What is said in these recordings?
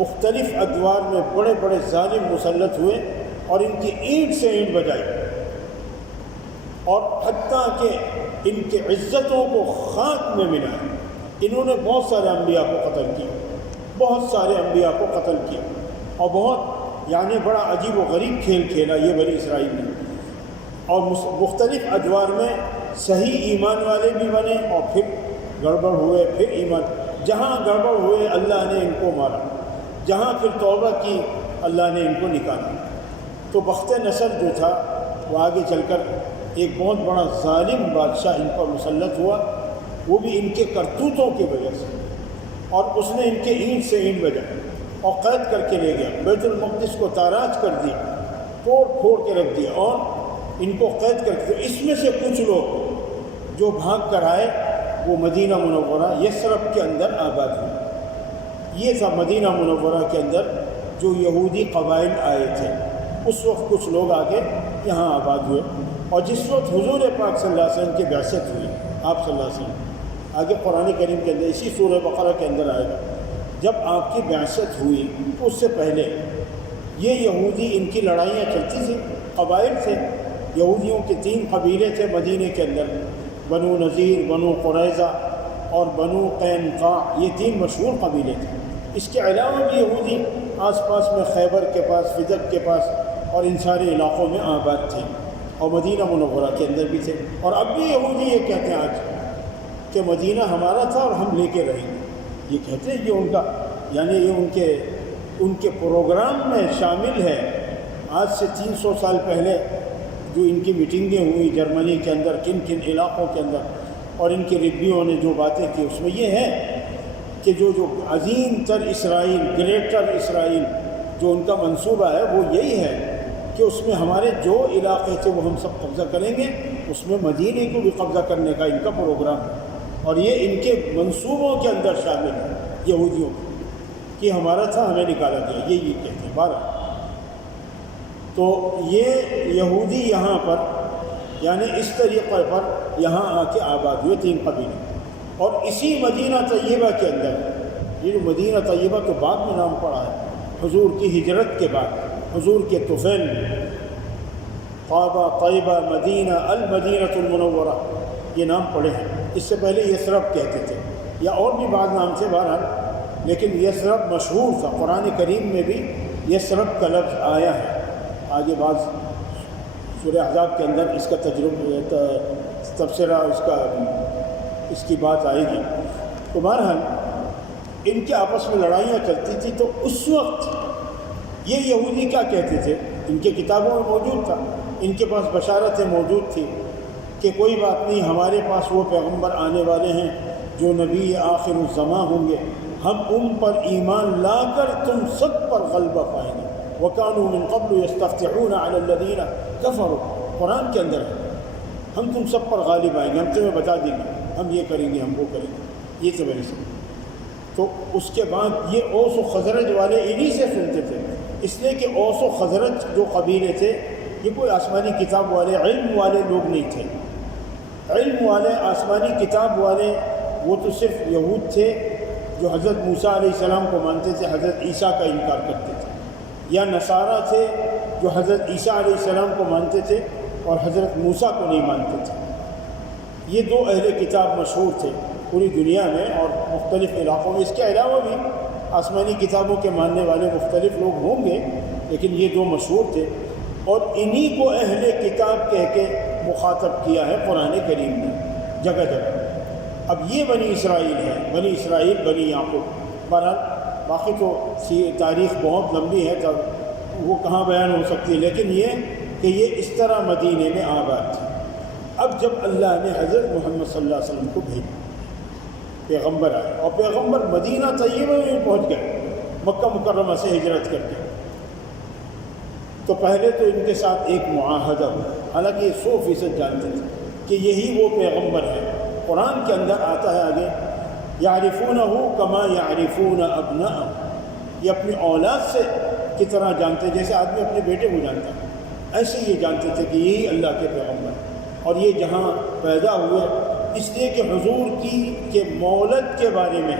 مختلف ادوار میں بڑے بڑے ظالم مسلط ہوئے اور ان کی اینٹ سے اینٹ بجائی، اور حتیٰ کہ ان کی عزتوں کو خاک میں ملایا۔ انہوں نے بہت سارے انبیاء کو قتل کیا، بہت سارے انبیاء کو قتل کیا، اور بہت یعنی بڑا عجیب و غریب کھیل کھیلا یہ بنی اسرائیل نے، اور مختلف ادوار میں صحیح ایمان والے بھی بنے اور پھر گڑبڑ ہوئے، پھر ایمان، جہاں گڑبڑ ہوئے اللہ نے ان کو مارا، جہاں پھر توبہ کی اللہ نے ان کو نکالا۔ تو بخت نصر جو تھا وہ آگے چل کر ایک بہت بڑا ظالم بادشاہ ان پر مسلط ہوا، وہ بھی ان کے کرتوتوں کی وجہ سے، اور اس نے ان کے اینٹ سے اینٹ بجائی اور قید کر کے لے گیا، بیت المقدس کو تاراج کر دیا، توڑ پھوڑ کے رکھ دیا اور ان کو قید کر کے۔ اس میں سے کچھ لوگ جو بھاگ کر آئے وہ مدینہ منورہ یثرب کے اندر آباد ہوئے۔ یہ تھا مدینہ منورہ کے اندر جو یہودی قبائل آئے تھے، اس وقت کچھ لوگ آگے یہاں آباد ہوئے، اور جس وقت حضور پاک صلی اللہ علیہ وسلم کی بعثت ہوئی، آپ صلی اللہ علیہ وسلم آگے قرآن کریم کے اندر اسی سورہ بقرہ کے اندر آئے گا، جب آپ کی بعثت ہوئی تو اس سے پہلے یہ یہودی ان کی لڑائیاں چلتی تھیں، قبائل تھے، یہودیوں کے 3 قبیلے تھے مدینے کے اندر، بنو نذیر، بنو قریظہ اور بنو قینقاع، یہ 3 مشہور قبیلے تھے۔ اس کے علاوہ بھی یہودی آس پاس میں خیبر کے پاس، فدق کے پاس اور ان سارے علاقوں میں آباد تھے، اور مدینہ منورہ کے اندر بھی تھے، اور اب بھی یہودی یہ کہتے ہیں آج کہ مدینہ ہمارا تھا اور ہم لے کے رہیں گے، یہ کہتے ہیں، یہ ان کا یعنی یہ ان کے پروگرام میں شامل ہے۔ آج سے 300 سال پہلے جو ان کی میٹنگیں ہوئی جرمنی کے اندر، کن کن علاقوں کے اندر، اور ان کے ربیوں نے جو باتیں کی، اس میں یہ ہے کہ جو عظیم تر اسرائیل، گریٹر اسرائیل جو ان کا منصوبہ ہے وہ یہی ہے کہ اس میں ہمارے جو علاقے تھے وہ ہم سب قبضہ کریں گے، اس میں مدینے کو بھی قبضہ کرنے کا ان کا پروگرام ہے، اور یہ ان کے منصوبوں کے اندر شامل ہے یہودیوں کہ ہمارا تھا ہمیں نکالا گیا، یہ کہتے ہیں 12۔ تو یہ یہودی یہاں پر یعنی اس طریقے پر یہاں آ کے آباد ہوئے 3 قبیلے، اور اسی مدینہ طیبہ کے اندر، یہ جو مدینہ طیبہ تو بعد میں نام پڑا ہے حضور کی ہجرت کے بعد، حضور کے طفیل طابہ، طیبہ، مدینہ، المدینۃ المنورہ، یہ نام پڑے ہیں۔ اس سے پہلے یثرب کہتے تھے، یا اور بھی بعض نام تھے بہرحال، لیکن یثرب مشہور تھا، قرآن کریم میں بھی یثرب کا لفظ آیا ہے، آگے بعض سورہ احزاب کے اندر اس کا تبصرہ اس کی بات آئے گی۔ تو بہرحال ان کے آپس میں لڑائیاں چلتی تھیں، تو اس وقت یہ یہودی کیا کہتے تھے، ان کے کتابوں میں موجود تھا، ان کے پاس بشارتیں موجود تھی کہ کوئی بات نہیں، ہمارے پاس وہ پیغمبر آنے والے ہیں جو نبی آخر الزماں ہوں گے، ہم ان پر ایمان لا کر تم سب پر غلبہ پائیں گے، وَكَانُوا مِن قَبْلُ يَسْتَفْتِحُونَ عَلَى الَّذِينَ كَفَرُوا، قرآن کے اندر ہے، ہم تم سب پر غالب آئیں گے، ہم تمہیں بتا دیں گے، ہم یہ کریں گے، ہم وہ کریں گے، یہ تو بڑی سی۔ تو اس کے بعد یہ اوس و خزرج والے انہی سے سنتے تھے، اس لیے کہ اوس و خزرج جو قبیلے تھے یہ کوئی آسمانی کتاب والے، علم والے لوگ نہیں تھے، علم والے، آسمانی کتاب والے وہ تو صرف یہود تھے جو حضرت موسیٰ علیہ السلام کو مانتے تھے، حضرت عیسیٰ کا انکار کرتے تھے، یا نصارہ تھے جو حضرت عیسیٰ علیہ السلام کو مانتے تھے اور حضرت موسیٰ کو نہیں مانتے تھے۔ یہ 2 اہل کتاب مشہور تھے پوری دنیا میں اور مختلف علاقوں میں، اس کے علاوہ بھی آسمانی کتابوں کے ماننے والے مختلف لوگ ہوں گے، لیکن یہ 2 مشہور تھے، اور انہی کو اہل کتاب کہہ کے مخاطب کیا ہے قرآن کریم نے جگہ جگہ۔ اب یہ بنی اسرائیل ہے، بنی اسرائیل، بنی یعقوب۔ بہرحال باقی تو تاریخ بہت لمبی ہے، تب وہ کہاں بیان ہو سکتی ہے، لیکن یہ کہ یہ اس طرح مدینے میں آباد تھی۔ اب جب اللہ نے حضرت محمد صلی اللہ علیہ وسلم کو بھیجا، پیغمبر آئے، اور پیغمبر مدینہ طیبہ میں پہنچ گئے مکہ مکرمہ سے ہجرت کر کے، تو پہلے تو ان کے ساتھ ایک معاہدہ ہوا، حالانکہ یہ 100% جانتے تھے کہ یہی وہ پیغمبر ہے۔ قرآن کے اندر آتا ہے آگے، یعرفونہ کما یعرفون ابناءہم، یہ اپنی اولاد سے کی طرح جانتے جیسے آدمی اپنے بیٹے کو جانتا ہے، ایسے یہ جانتے تھے کہ یہی اللہ کے پیغمبر، اور یہ جہاں پیدا ہوئے، اس لیے کہ حضور کی کے مولد کے بارے میں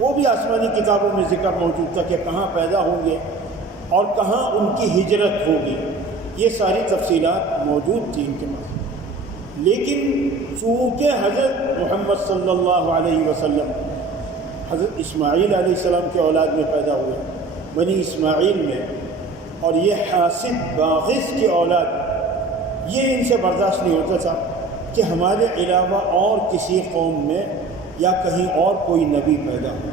وہ بھی آسمانی کتابوں میں ذکر موجود تھا کہ کہاں پیدا ہوں گے اور کہاں ان کی ہجرت ہوگی، یہ ساری تفصیلات موجود تھیں ان کے پاس۔ لیکن چونکہ حضرت محمد صلی اللہ علیہ وسلم حضرت اسماعیل علیہ السلام کے اولاد میں پیدا ہوئے، بنی اسماعیل میں، اور یہ حاسد باغث کی اولاد، یہ ان سے برداشت نہیں ہوتا تھا کہ ہمارے علاوہ اور کسی قوم میں یا کہیں اور کوئی نبی پیدا ہو۔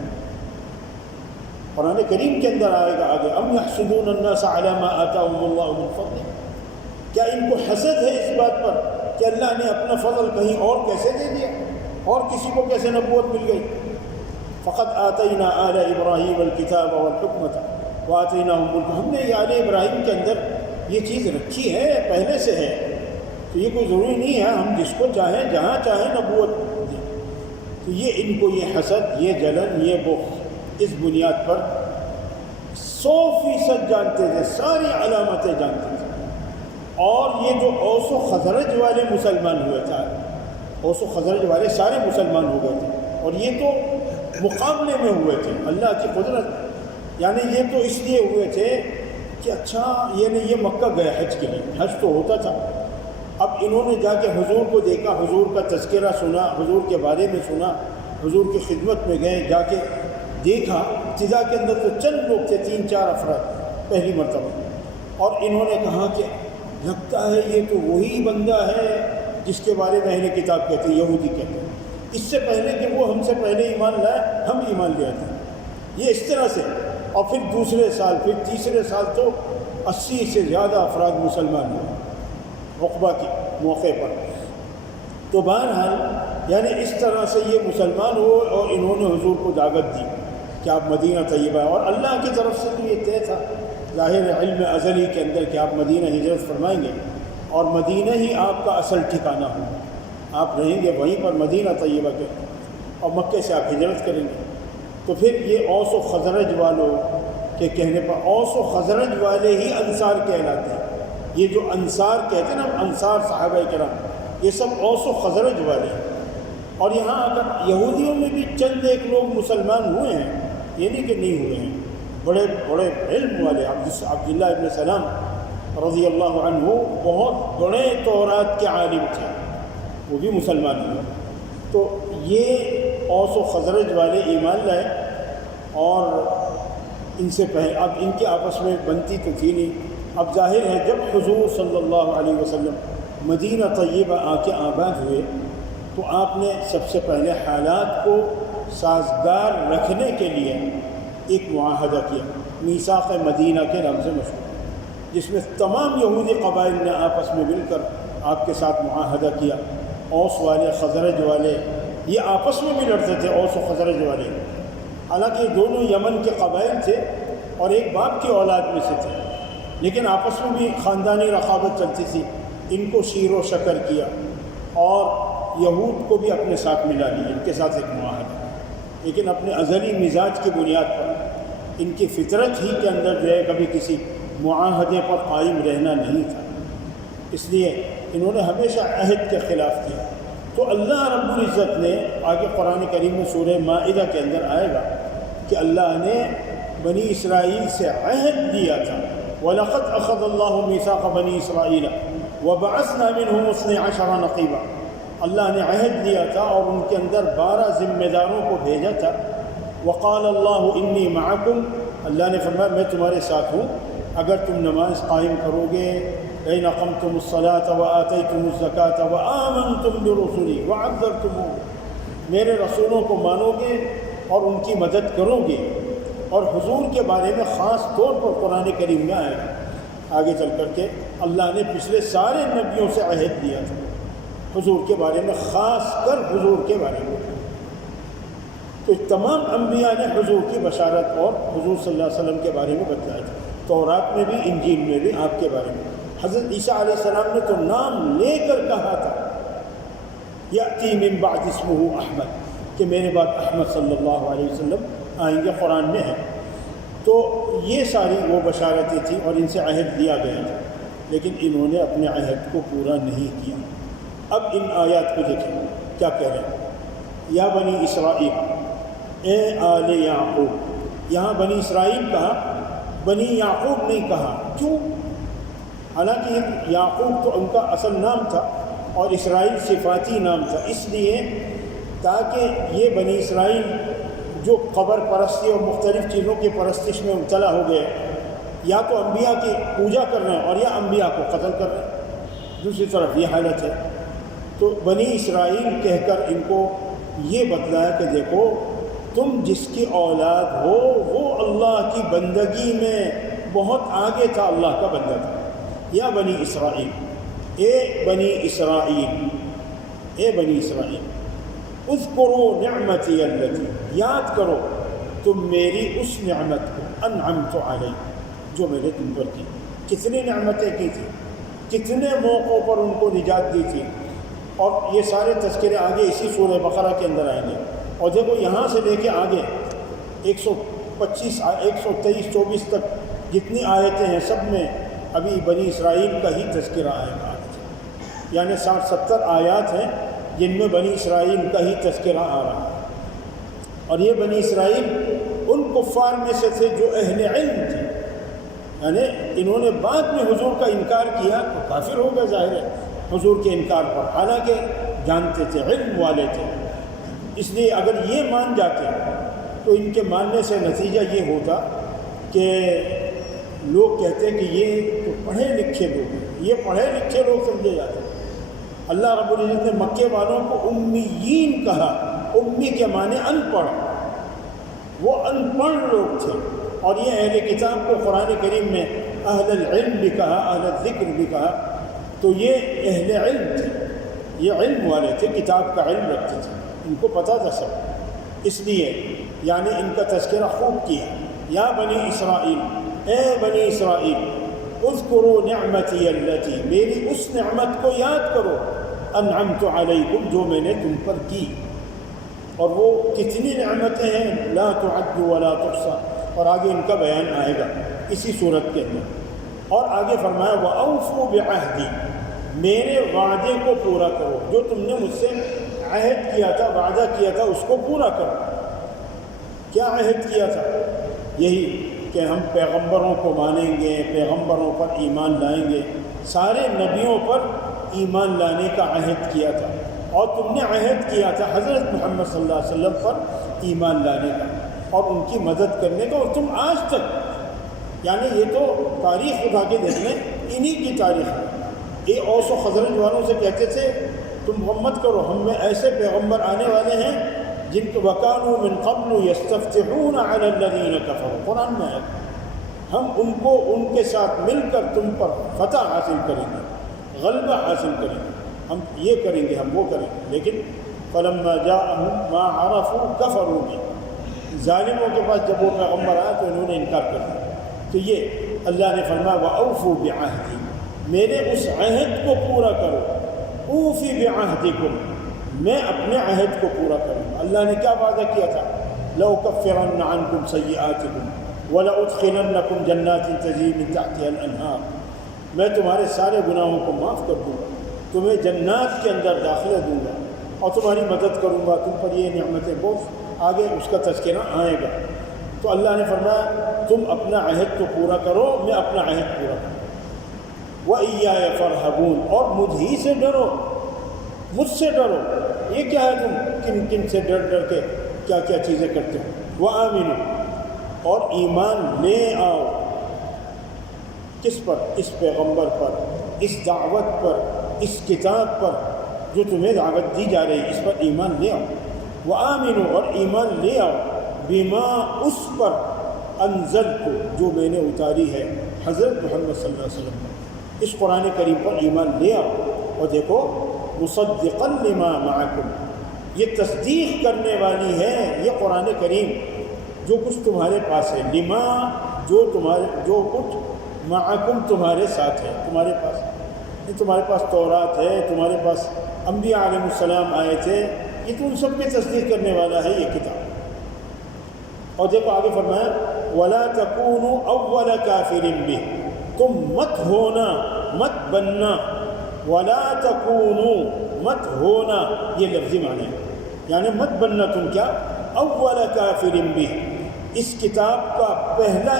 قرآن کریم کے اندر آئے گا آگے، ام یحسدون الناس علی ما آتاهم اللہ من فضل، کیا ان کو حسد ہے اس بات پر کہ اللہ نے اپنا فضل کہیں اور کیسے دے دیا، اور کسی کو کیسے نبوت مل گئی؟ فقد آتینا آل ابراہیم الکتاب والحکمۃ وآتیناہم ملک، ہم نے آل ابراہیم کے اندر یہ چیز رکھی ہے، پہلے سے ہے، تو یہ کوئی ضروری نہیں ہے ہم جس کو چاہیں جہاں چاہیں نبوت دیں۔ تو یہ ان کو یہ حسد، یہ جلن، یہ بغض اس بنیاد پر 100% جانتے تھے، ساری علامتیں جانتے تھے۔ اور یہ جو اوس و خزرج والے مسلمان ہوئے تھے، اوس و خزرج والے سارے مسلمان ہو گئے تھے، اور یہ تو مقابلے میں ہوئے تھے اللہ کی قدرت، یعنی یہ تو اس لیے ہوئے تھے کہ اچھا یہ مکہ گئے حج کے لیے، حج تو ہوتا تھا، اب انہوں نے جا کے حضور کو دیکھا، حضور کا تذکرہ سنا، حضور کے بارے میں سنا، حضور کی خدمت میں گئے، جا کے دیکھا، ابتدا کے اندر تو چند لوگ تھے، 3-4 افراد پہلی مرتبہ، اور انہوں نے کہا کہ لگتا ہے یہ تو وہی بندہ ہے جس کے بارے میں اہل کتاب کہتے ہیں، یہودی کہتے ہیں، اس سے پہلے کہ وہ ہم سے پہلے ایمان لائے ہم ایمان لے آتے ہیں، یہ اس طرح سے۔ اور پھر دوسرے سال، پھر تیسرے سال تو 80 سے زیادہ افراد مسلمان ہوئے عقبہ کے موقع پر۔ تو بہرحال یعنی اس طرح سے یہ مسلمان ہوئے، اور انہوں نے حضور کو دعوت دی کہ آپ مدینہ طیبہ، اور اللہ کی طرف سے تو یہ طے تھا ظاہر علم ازلی کے اندر کہ آپ مدینہ ہجرت فرمائیں گے، اور مدینہ ہی آپ کا اصل ٹھکانہ ہوگا، آپ رہیں گے وہیں پر مدینہ طیبہ کے، اور مکے سے آپ ہجرت کریں گے۔ تو پھر یہ اوس و خزرج والوں کے کہنے پر، اوس و خزرج والے ہی انصار کہلاتے ہیں، یہ جو انصار کہتے ہیں نا، انصار صحابہ کرام، یہ سب اوس و خزرج والے ہیں۔ اور یہاں اگر یہودیوں میں بھی چند ایک لوگ مسلمان ہوئے ہیں، یہ نہیں کہ نہیں ہوئے ہیں، بڑے بڑے علم والے، عبداللہ ابن سلام رضی اللہ عنہ بہت بڑے تورات کے عالم تھے، وہ بھی مسلمان ہوئے۔ تو یہ اوس و خزرج والے ایمان لائے، اور ان سے پہلے اب ان کے آپس میں بنتی تو تھی نہیں۔ اب ظاہر ہے جب حضور صلی اللہ علیہ وسلم مدینہ طیبہ آ کے آباد ہوئے، تو آپ نے سب سے پہلے حالات کو سازگار رکھنے کے لیے ایک معاہدہ کیا، میثاق مدینہ کے نام سے مشہور، جس میں تمام یہودی قبائل نے آپس میں مل کر آپ کے ساتھ معاہدہ کیا۔ اوس والے، خزرج والے، یہ آپس میں بھی لڑتے تھے، اوس و خزرج والے، حالانکہ یہ دونوں یمن کے قبائل تھے اور ایک باپ کی اولاد میں سے تھے، لیکن آپس میں بھی خاندانی رقابت چلتی تھی۔ ان کو شیر و شکر کیا، اور یہود کو بھی اپنے ساتھ ملا لیا، ان کے ساتھ ایک معاہدہ، لیکن اپنے ازلی مزاج کی بنیاد پر، ان کی فطرت ہی کے اندر جو ہے کبھی کسی معاہدے پر قائم رہنا نہیں تھا، اس لیے انہوں نے ہمیشہ عہد کے خلاف کیا۔ تو اللہ رب العزت نے آگے قرآن کریم میں سورہ مائدہ کے اندر آئے گا کہ اللہ نے بنی اسرائیل سے عہد لیا تھا، وَلَقَدْ أَخَذَ اللَّهُ مِيثَاقَ بَنِي إِسْرَائِيلَ وَبَعَثْنَا مِنْهُمُ 12 نَقِيبًا، اللہ نے عہد لیا تھا اور ان کے اندر 12 ذمہ داروں کو بھیجا تھا۔ وَقَالَ اللَّهُ إِنِّي مَعَكُمْ، اللہ نے فرمایا میں تمہارے ساتھ ہوں، اگر تم نماز قائم کرو گے، لَئِنْ أَقَمْتُمُ الصَّلَاةَ وَآتَيْتُمُ الزَّكَاةَ وَآمَنْتُمْ بِرُسُلِي وَعَزَّرْتُمُوهُمْ، میرے رسولوں کو مانو گے اور ان کی مدد کرو گے۔ اور حضور کے بارے میں خاص طور پر قرآن کریم میں آئے گا آگے چل کر کے، اللہ نے پچھلے سارے نبیوں سے عہد لیا تھا حضور کے بارے میں، خاص کر حضور کے بارے میں۔ تو تمام انبیاء نے حضور کی بشارت اور حضور صلی اللہ علیہ وسلم کے بارے میں بتلایا تھا، تورات میں بھی، انجیل میں بھی آپ کے بارے میں۔ حضرت عیسیٰ علیہ السلام نے تو نام لے کر کہا تھا، یأتی من بعد اسمہ احمد، کہ میرے بعد احمد صلی اللہ علیہ وسلم آئیں گے، قرآن میں ہے۔ تو یہ ساری وہ بشارتیں تھیں اور ان سے عہد لیا گیا تھا، لیکن انہوں نے اپنے عہد کو پورا نہیں کیا۔ اب ان آیات کو دیکھیں کیا کہہ رہے ہیں، یا بنی اسرائیل، اے آل یعقوب، یہاں بنی اسرائیل کہا، بنی یعقوب نہیں کہا، کیوں؟ حالانکہ یعقوب تو ان کا اصل نام تھا اور اسرائیل صفاتی نام تھا، اس لیے تاکہ یہ بنی اسرائیل جو قبر پرستی اور مختلف چیزوں کی پرستش میں مبتلا ہو گئے، یا تو انبیاء کی پوجا کر رہے ہیں اور یا انبیاء کو قتل کر رہے ہیں، دوسری طرف یہ حالت ہے، تو بنی اسرائیل کہہ کر ان کو یہ بتلایا کہ دیکھو تم جس کی اولاد ہو وہ اللہ کی بندگی میں بہت آگے تھا، اللہ کا بندہ تھا۔ یا بنی اسرائیل، اے بنی اسرائیل، اے بنی اسرائیل، اذکروا نعمتی التی، یاد کرو تم میری اس نعمت کو، انعمت علیکم، جو میں نے تم پر کی۔ کتنی نعمتیں کی تھی، کتنے موقعوں پر ان کو نجات دی تھی، اور یہ سارے تذکرے آگے اسی سورہ بقرہ کے اندر آئیں گے۔ اور دیکھو یہاں سے لے کے آگے 125 123 24 تک جتنی آیتیں ہیں سب میں ابھی بنی اسرائیل کا ہی تذکرہ آئے گا، یعنی 60-70 آیات ہیں جن میں بنی اسرائیل کا ہی تذکرہ آ رہا ہے۔ اور یہ بنی اسرائیل ان کفار میں سے تھے جو اہل علم تھے، یعنی انہوں نے بعد میں حضور کا انکار کیا تو کافر ہو گئے ظاہر ہے حضور کے انکار پر، حالانکہ جانتے تھے، علم والے تھے۔ اس لیے اگر یہ مان جاتے تو ان کے ماننے سے نتیجہ یہ ہوتا کہ لوگ کہتے کہ یہ تو پڑھے لکھے لوگ ہیں، یہ پڑھے لکھے لوگ سمجھے جاتے۔ اللہ رب العزت نے مکے والوں کو امیین کہا، امی کے معنی ان پڑھ، وہ ان پڑھ لوگ تھے، اور یہ اہل کتاب کو قرآن کریم میں اہل العلم بھی کہا، اہل الذکر بھی کہا، تو یہ اہل علم تھے، یہ علم والے تھے، کتاب کا علم رکھتے تھے، ان کو پتہ تھا سب، اس لیے یعنی ان کا تذکرہ خوب کیا۔ یا بنی اسرائیل، اے بنی اسرائیل، اذکروا نعمتی التی، میری اس نعمت کو یاد کرو، انعمت علیکم، جو میں نے تم پر کی، اور وہ کتنی نعمتیں ہیں، لا تعد ولا تحصى، اور آگے ان کا بیان آئے گا اسی صورت کے اندر۔ اور آگے فرمایا وَأَوْفُوا بِعَهْدِي، میرے وعدے کو پورا کرو، جو تم نے مجھ سے عہد کیا تھا، وعدہ کیا تھا، اس کو پورا کرو۔ کیا عہد کیا تھا؟ یہی کہ ہم پیغمبروں کو مانیں گے، پیغمبروں پر ایمان لائیں گے، سارے نبیوں پر ایمان لانے کا عہد کیا تھا، اور تم نے عہد کیا تھا حضرت محمد صلی اللہ علیہ وسلم پر ایمان لانے کا اور ان کی مدد کرنے کا، اور تم آج تک، یعنی یہ تو تاریخ اٹھا کے دیکھ لیں، انہی کی تاریخ ہے۔ یہ اوس و خزرج والوں سے کہتے تھے تم محمد کرو، ہم میں ایسے پیغمبر آنے والے ہیں جن کے وَكَانُوا مِن قَبْلُ يَسْتَفْتِحُونَ عَلَى الَّذِينَ كَفَرُوا، قرآن میں ہے، ہم ان کو ان کے ساتھ مل کر تم پر فتح حاصل کریں گے، غلبہ حاصل کریں گے، ہم یہ کریں گے، ہم وہ کریں گے، لیکن فَلَمَّا جَاءَهُم مَا عَرَفُوا كَفَرُوا بِهِ، ظالموں کے پاس جب وہ پیغمبر آیا تو انہوں نے انکار کر دیا۔ تو یہ اللہ نے فرمایا وَأَوْفُوا بِعَهْدِي، میرے اس عہد کو پورا کرو، اوفی بعہدکم، میں اپنے عہد کو پورا کروں۔ اللہ نے کیا وعدہ کیا تھا؟ لَأُكَفِّرَنَّ عَنْكُمْ سَيِّئَاتِكُمْ وَلَأُدْخِلَنَّكُمْ جَنَّاتٍ تَجْرِي مِن تَحْتِهَا الْأَنْهَارُ، میں تمہارے سارے گناہوں کو معاف کر دوں گا، تمہیں جنات کے اندر داخلہ دوں گا، اور تمہاری مدد کروں گا، تم پر یہ نعمتیں بہت آگے اس کا تذکرہ آئے گا۔ تو اللہ نے فرمایا تم اپنا عہد تو پورا کرو، میں اپنا عہد پورا کروں۔ وَإِيَّايَ فَارْهَبُونَ، اور مجھ ہی سے ڈرو، مجھ سے ڈرو۔ یہ کیا ہے تم کن کن سے ڈر ڈر کے کیا کیا چیزیں کرتے ہو؟ وَآمِنُوا، اور ایمان لے آؤ، کس پر؟ اس پیغمبر پر، اس دعوت پر، اس کتاب پر جو تمہیں دعوت دی جا رہی ہے، اس پر ایمان لے آؤ۔ وَآمِنُوا، اور ایمان لے آؤ، بِمَا، اس پر، انزلت، جو میں نے اتاری ہے حضرت محمد صلی اللہ علیہ وسلم پر، اس قرآن کریم پر ایمان لے آؤ۔ اور دیکھو مصدقا لما معکم، یہ تصدیق کرنے والی ہے یہ قرآن کریم جو کچھ تمہارے پاس ہے، لما، جو کچھ معکم تمہارے ساتھ ہے، تمہارے پاس تورات ہے، تمہارے پاس انبیاء علیہ السلام آئے تھے، یہ تو ان سب کی تصدیق کرنے والا ہے یہ کتاب۔ اور دیکھو آگے فرمایا وَلَا تَكُونُوا أَوَّلَ كَافِرٍ بِهِ، تم مت ہونا، مت بننا، وَلَا تَكُونُوا، مت ہونا، یہ لفظی معنی ہے، یعنی مت بننا تم کیا؟ اول کافر بہ، اس کتاب کا پہلا